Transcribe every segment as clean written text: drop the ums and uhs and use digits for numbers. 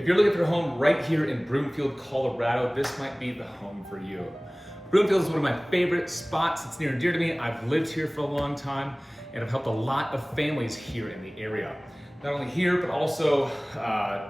If you're looking for a home right here in Broomfield, Colorado, this might be the home for you. Broomfield is one of my favorite spots. It's near and dear to me. I've lived here for a long time and I've helped a lot of families here in the area. Not only here, but also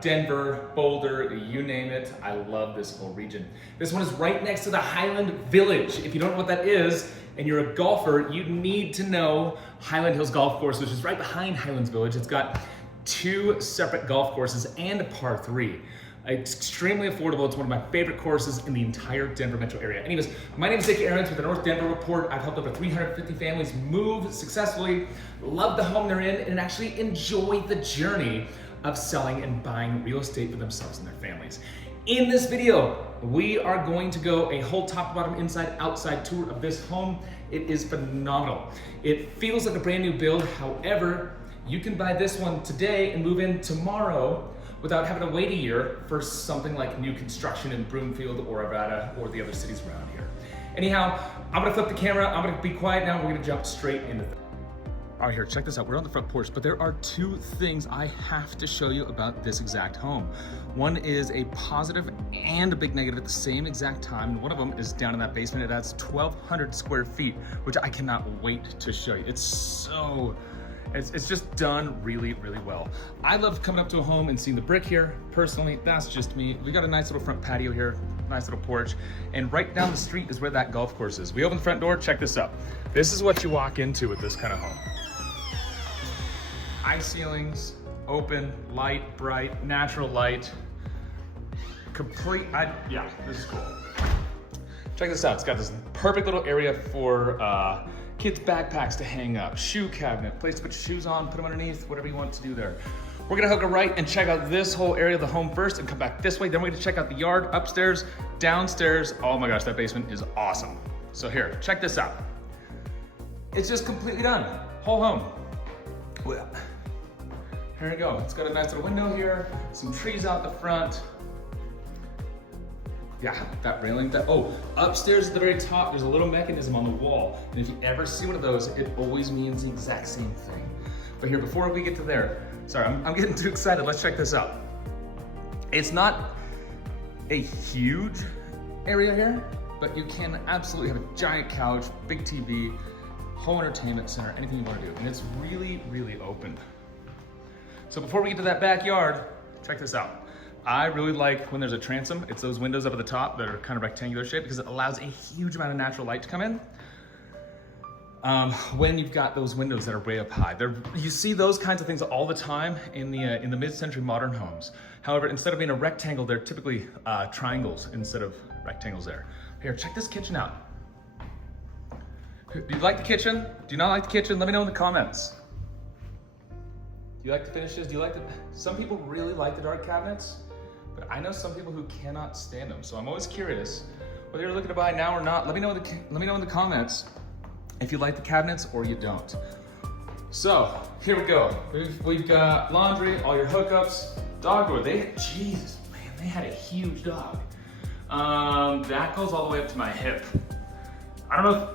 Denver, Boulder, you name it. I love this whole region. This one is right next to the Hyland Village. If you don't know what that is, and you're a golfer, you need to know Hyland Hills Golf Course, which is right behind Hyland Village. It's got 2 separate golf courses and a par 3. It's extremely affordable. It's one of my favorite courses in the entire Denver metro area. Anyways, my name is NickAhrens with the North Denver Report. I've helped over 350 families move successfully, love the home they're in, and actually enjoy the journey of selling and buying real estate for themselves and their families. In this video, we are going to go a whole top to bottom, inside, outside tour of this home. It is phenomenal. It feels like a brand new build. However, you can buy this one today and move in tomorrow without having to wait a year for something like new construction in Broomfield or Arvada or the other cities around here. Anyhow, I'm gonna flip the camera, I'm gonna be quiet now, we're gonna jump straight into it. All right, here, check this out. We're on the front porch, but there are 2 things I have to show you about this exact home. One is a positive and a big negative at the same exact time. And one of them is down in that basement. It adds 1,200 square feet, which I cannot wait to show you. It's just done really, really well. I love coming up to a home and seeing the brick here. Personally, that's just me. We got a nice little front patio here, nice little porch, and right down the street is where that golf course is. We open the front door, check this out. This is what you walk into with this kind of home. High ceilings, open, light, bright, natural light. Yeah, this is cool. Check this out. It's got this perfect little area for kids' backpacks to hang up, shoe cabinet, place to put your shoes on, put them underneath, whatever you want to do there. We're gonna hook a right and check out this whole area of the home first and come back this way. Then we're gonna check out the yard, upstairs, downstairs. Oh my gosh, that basement is awesome. So here, check this out. It's just completely done, whole home. Well, here we go. It's got a nice little window here, some trees out the front. Yeah, that railing, upstairs at the very top, there's a little mechanism on the wall. And if you ever see one of those, it always means the exact same thing. But here, before we get to there, sorry, I'm getting too excited. Let's check this out. It's not a huge area here, but you can absolutely have a giant couch, big TV, home entertainment center, anything you want to do. And it's really, really open. So before we get to that backyard, check this out. I really like when there's a transom. It's those windows up at the top that are kind of rectangular shaped because it allows a huge amount of natural light to come in. When you've got those windows that are way up high. You see those kinds of things all the time in the mid-century modern homes. However, instead of being a rectangle, they're typically triangles instead of rectangles there. Here, check this kitchen out. Do you like the kitchen? Do you not like the kitchen? Let me know in the comments. Do you like the finishes? Some people really like the dark cabinets, but I know some people who cannot stand them. So I'm always curious whether you're looking to buy now or not. Let me know in the comments if you like the cabinets or you don't. So here we go. We've got laundry, all your hookups, dog door. Jesus, man, they had a huge dog. That goes all the way up to my hip. I don't know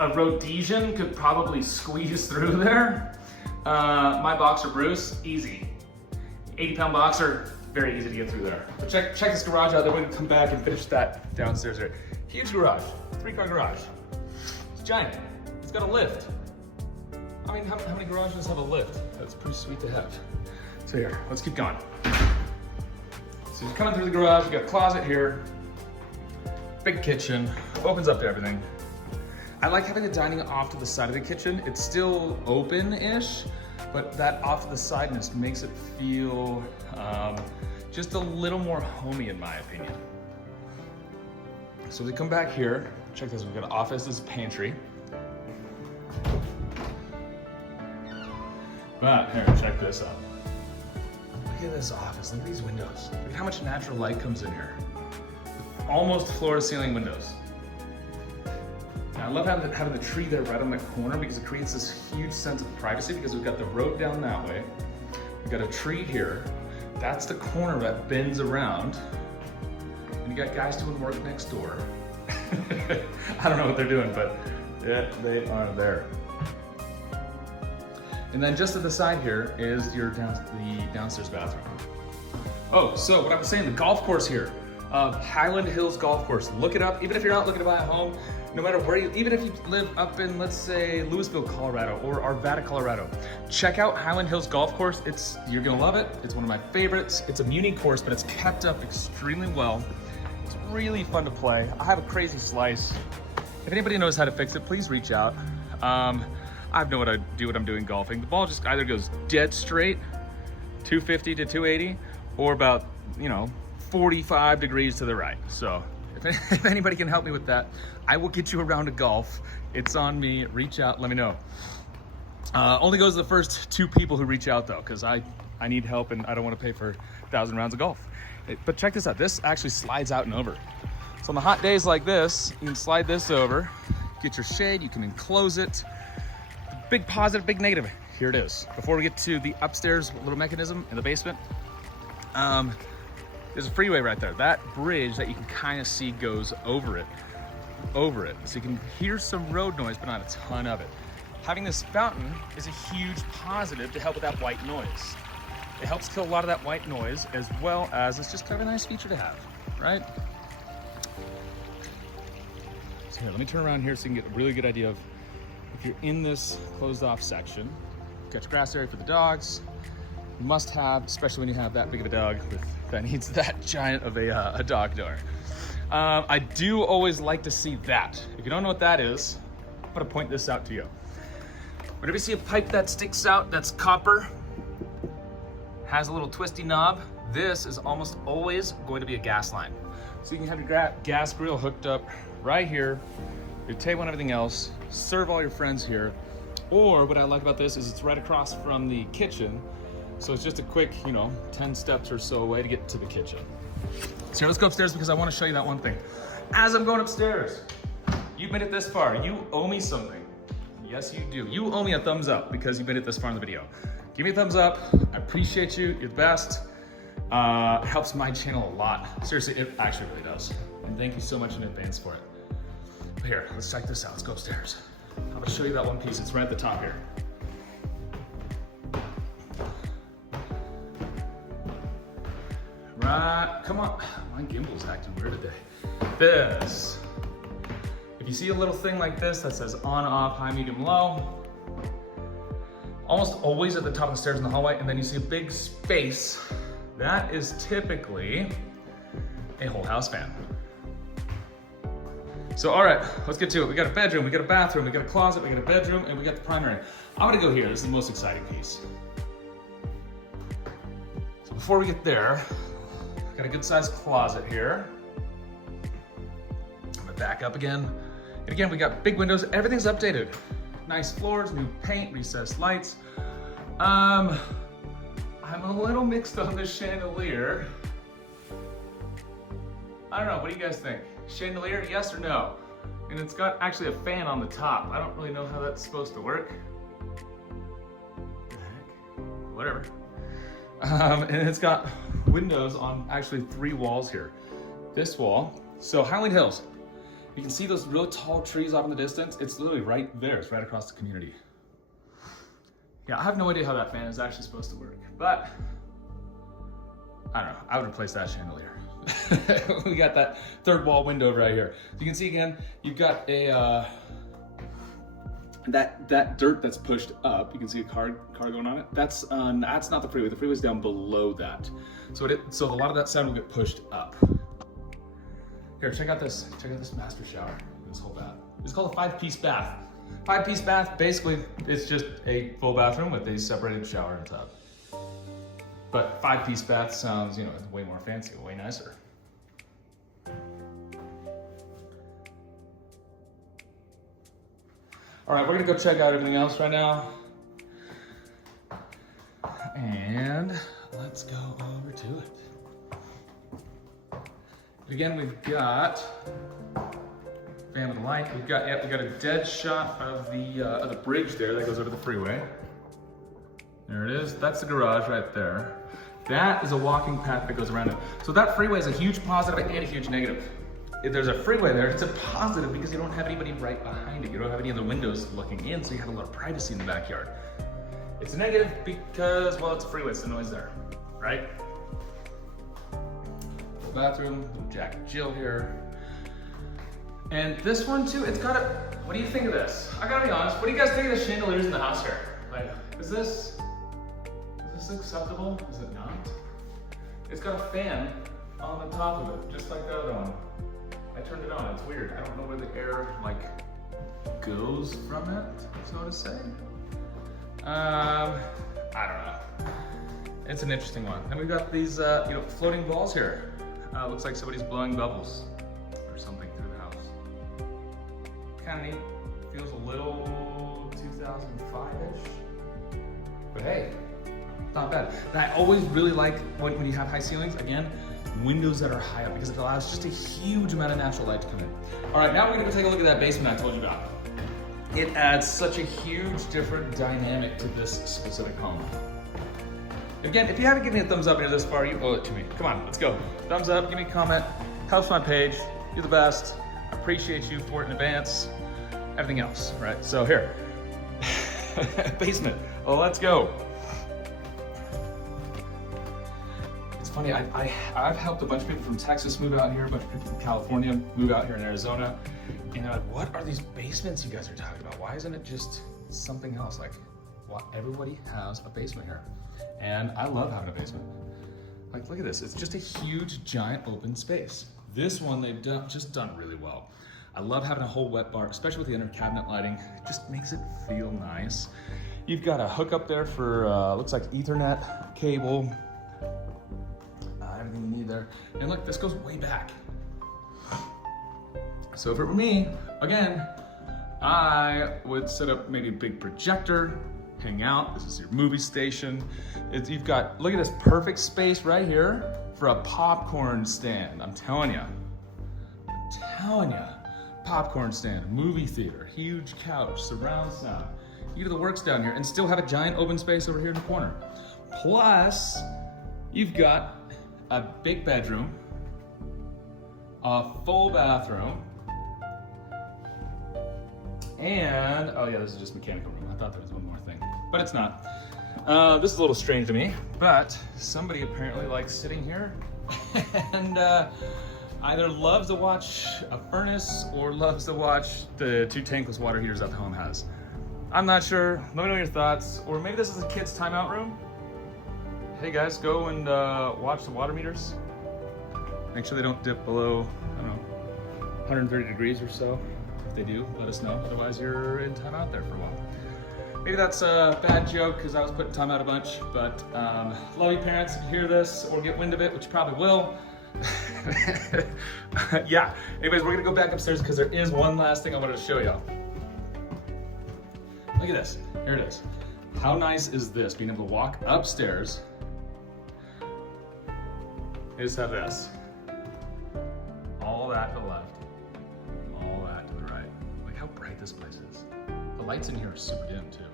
if a Rhodesian could probably squeeze through there. My boxer Bruce, easy. 80-pound boxer, very easy to get through there. But check this garage out. Then we're gonna come back and finish that downstairs there. Huge garage, 3-car garage. It's giant. It's got a lift. I mean, how many garages have a lift? That's pretty sweet to have. So here, let's keep going. So you're coming through the garage. We got a closet here, big kitchen, opens up to everything. I like having the dining off to the side of the kitchen. It's still open-ish, but that off to the sideness makes it feel just a little more homey in my opinion. So we come back here, check this, we've got an office, this is pantry. But here, check this out. Look at this office, look at these windows. Look at how much natural light comes in here. Almost floor-to-ceiling windows. I love having the tree there right on the corner because it creates this huge sense of privacy because we've got the road down that way. We've got a tree here. That's the corner that bends around. And you got guys doing work next door. I don't know what they're doing, but yeah, they are there. And then just to the side here is the downstairs bathroom. Oh, so what I was saying, the golf course here, Hyland Hills Golf Course. Look it up, even if you're not looking to buy a home, no matter where you, even if you live up in, let's say, Louisville, Colorado, or Arvada, Colorado, check out Hyland Hills Golf Course. You're gonna love it. It's one of my favorites. It's a muni course, but it's kept up extremely well. It's really fun to play. I have a crazy slice. If anybody knows how to fix it, please reach out. I have no what I do when I'm doing golfing. The ball just either goes dead straight, 250 to 280, or about, 45 degrees to the right. So if anybody can help me with that, I will get you a round of golf. It's on me. Reach out, let me know. Only goes to the first 2 people who reach out though, because I need help and I don't want to pay for 1,000 rounds of golf. But check this out, this actually slides out and over. So on the hot days like this, you can slide this over, get your shade, you can enclose it. Big positive, big negative, here it is. Before we get to the upstairs little mechanism in the basement, there's a freeway right there. That bridge that you can kind of see goes over it. So you can hear some road noise, but not a ton of it. Having this fountain is a huge positive to help with that white noise. It helps kill a lot of that white noise, as well as it's just kind of a nice feature to have, right? So here, let me turn around here so you can get a really good idea of if you're in this closed off section. Got your grass area for the dogs. Must have, especially when you have that big of a dog that needs that giant of a dog door. I do always like to see that. If you don't know what that is, I'm gonna point this out to you. Whenever you see a pipe that sticks out, that's copper, has a little twisty knob, this is almost always going to be a gas line. So you can have your gas grill hooked up right here, your table and everything else, serve all your friends here. Or what I like about this is it's right across from the kitchen. So it's just a quick, 10 steps or so away to get to the kitchen. So here, let's go upstairs because I want to show you that one thing. As I'm going upstairs, you've made it this far. You owe me something. Yes, you do. You owe me a thumbs up because you made it this far in the video. Give me a thumbs up. I appreciate you. You're the best. It helps my channel a lot. Seriously, it actually really does. And thank you so much in advance for it. But here, let's check this out. Let's go upstairs. I'm gonna show you that one piece. It's right at the top here. Right, come on. My gimbal's acting weird today. This. If you see a little thing like this that says on, off, high, medium, low, almost always at the top of the stairs in the hallway, and then you see a big space. That is typically a whole house fan. So, all right, let's get to it. We got a bedroom, we got a bathroom, we got a closet, we got a bedroom, and we got the primary. I'm gonna go here. This is the most exciting piece. So before we get there, got a good sized closet here. I'm gonna back up again. And again, we got big windows. Everything's updated. Nice floors, new paint, recessed lights. I'm a little mixed on the chandelier. I don't know, what do you guys think? Chandelier, yes or no? And it's got actually a fan on the top. I don't really know how that's supposed to work. Whatever. And it's got windows on actually 3 walls here. This wall, so Hyland Hills, you can see those real tall trees off in the distance. It's literally right there. It's right across the community. Yeah, I have no idea how that fan is actually supposed to work, but I don't know. I would replace that chandelier. We got that 3rd wall window right here. You can see again, you've got a that dirt that's pushed up. You can see a car going on it. That's not the freeway. The freeway's down below that. So a lot of that sound will get pushed up. Here, check out this master shower. This whole bath. It's called a 5-piece bath. 5-piece bath, basically, it's just a full bathroom with a separated shower and tub. But 5-piece bath sounds, way more fancy, way nicer. All right, we're gonna go check out everything else right now. And let's go over to it. Again, we've got fan with the light. We got a dead shot of the bridge there that goes over the freeway. There it is. That's the garage right there. That is a walking path that goes around it. So that freeway is a huge positive and a huge negative. If there's a freeway there, it's a positive because you don't have anybody right behind it. You don't have any other windows looking in, so you have a lot of privacy in the backyard. It's a negative because, well, it's a freeway, it's the noise there, right? the bathroom, little Jack and Jill here. And this one too, it's got a, what do you think of this? I gotta be honest, what do you guys think of the chandeliers in the house here? Like, is this acceptable? Is it not? It's got a fan on the top of it, just like the other one. I turned it on, it's weird. I don't know where the air like goes from it, so to say. I don't know. It's an interesting one. And we've got these floating balls here. Looks like somebody's blowing bubbles or something through the house. Kind of neat. Feels a little 2005-ish. But hey, not bad. And I always really like when you have high ceilings, again, windows that are high up because it allows just a huge amount of natural light to come in. All right, now we're gonna go take a look at that basement I told you about. It adds such a huge different dynamic to this specific home. Again, if you haven't given me a thumbs up here this far, you owe it to me. Come on, let's go. Thumbs up, give me a comment, helps my page. You're the best. I appreciate you for it in advance. Everything else, right? So here, basement. Well, let's go. It's funny, I've helped a bunch of people from Texas move out here, a bunch of people from California move out here in Arizona. And they're like, what are these basements you guys are talking about? Why isn't it just something else? Like, well, everybody has a basement here. And I love having a basement. Like, look at this. It's just a huge, giant open space. This one they've just done really well. I love having a whole wet bar, especially with the under cabinet lighting. It just makes it feel nice. You've got a hookup there for, looks like Ethernet cable. Everything you need there. And look, this goes way back. So if it were me, again, I would set up maybe a big projector, hang out. This is your movie station. You've got, look at this perfect space right here for a popcorn stand. I'm telling you. Popcorn stand, movie theater, huge couch, surround sound. You do the works down here and still have a giant open space over here in the corner. Plus, you've got a big bedroom, a full bathroom, and, oh yeah, this is just mechanical room. I thought there was one more thing, but it's not. This is a little strange to me, but somebody apparently likes sitting here and either loves to watch a furnace or loves to watch the 2 tankless water heaters that the home has. I'm not sure. Let me know your thoughts. Or maybe this is a kid's timeout room. Hey guys, go and watch the water meters. Make sure they don't dip below, I don't know, 130 degrees or so. If they do, let us know. Otherwise, you're in timeout there for a while. Maybe that's a bad joke because I was putting time out a bunch, but love you parents if you hear this or get wind of it, which you probably will. Yeah, anyways, we're gonna go back upstairs because there is one last thing I wanted to show y'all. Look at this, here it is. How nice is this, being able to walk upstairs? You just have this. All that to the left, all that to the right. Look how bright this place is. The lights in here are super dim too.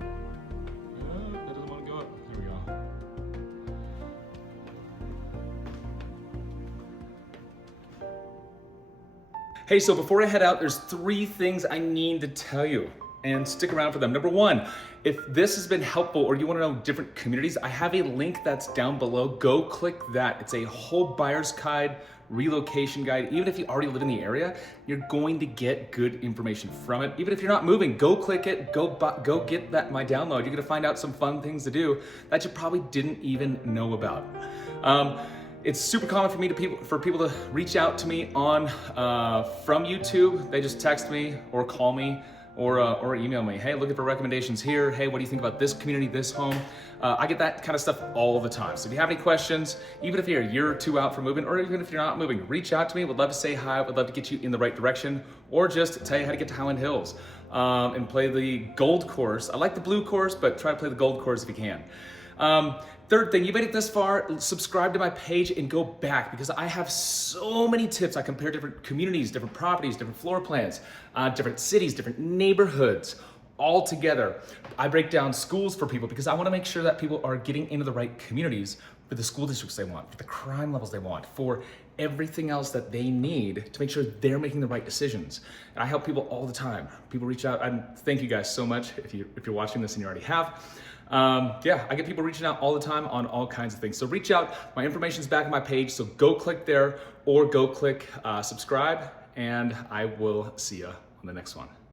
It doesn't want to go up. Here we go. Hey, so before I head out, there's 3 things I need to tell you, and stick around for them. Number 1, if this has been helpful or you want to know different communities, I have a link that's down below. Go click that. It's a whole buyer's guide, relocation guide. Even if you already live in the area, you're going to get good information from it. Even if you're not moving, go click it, go get that my download. You're gonna find out some fun things to do that you probably didn't even know about. It's super common for people to reach out to me on from YouTube. They just text me or call me or email me. Hey, looking for recommendations here. Hey, what do you think about this community, this home? I get that kind of stuff all the time. So if you have any questions, even if you're a year or 2 out from moving, or even if you're not moving, reach out to me. Would love to say hi. Would love to get you in the right direction, or just tell you how to get to Hyland Hills and play the gold course. I like the blue course, but try to play the gold course if you can. Third thing, you made it this far, subscribe to my page and go back, because I have so many tips. I compare different communities, different properties, different floor plans, different cities, different neighborhoods, all together. I break down schools for people because I want to make sure that people are getting into the right communities for the school districts they want, for the crime levels they want, for everything else that they need to make sure they're making the right decisions. And I help people all the time. People reach out, and thank you guys so much if you're watching this and you already have. Yeah, I get people reaching out all the time on all kinds of things. So reach out. My information's back on my page. So go click there or go click subscribe, and I will see you on the next one.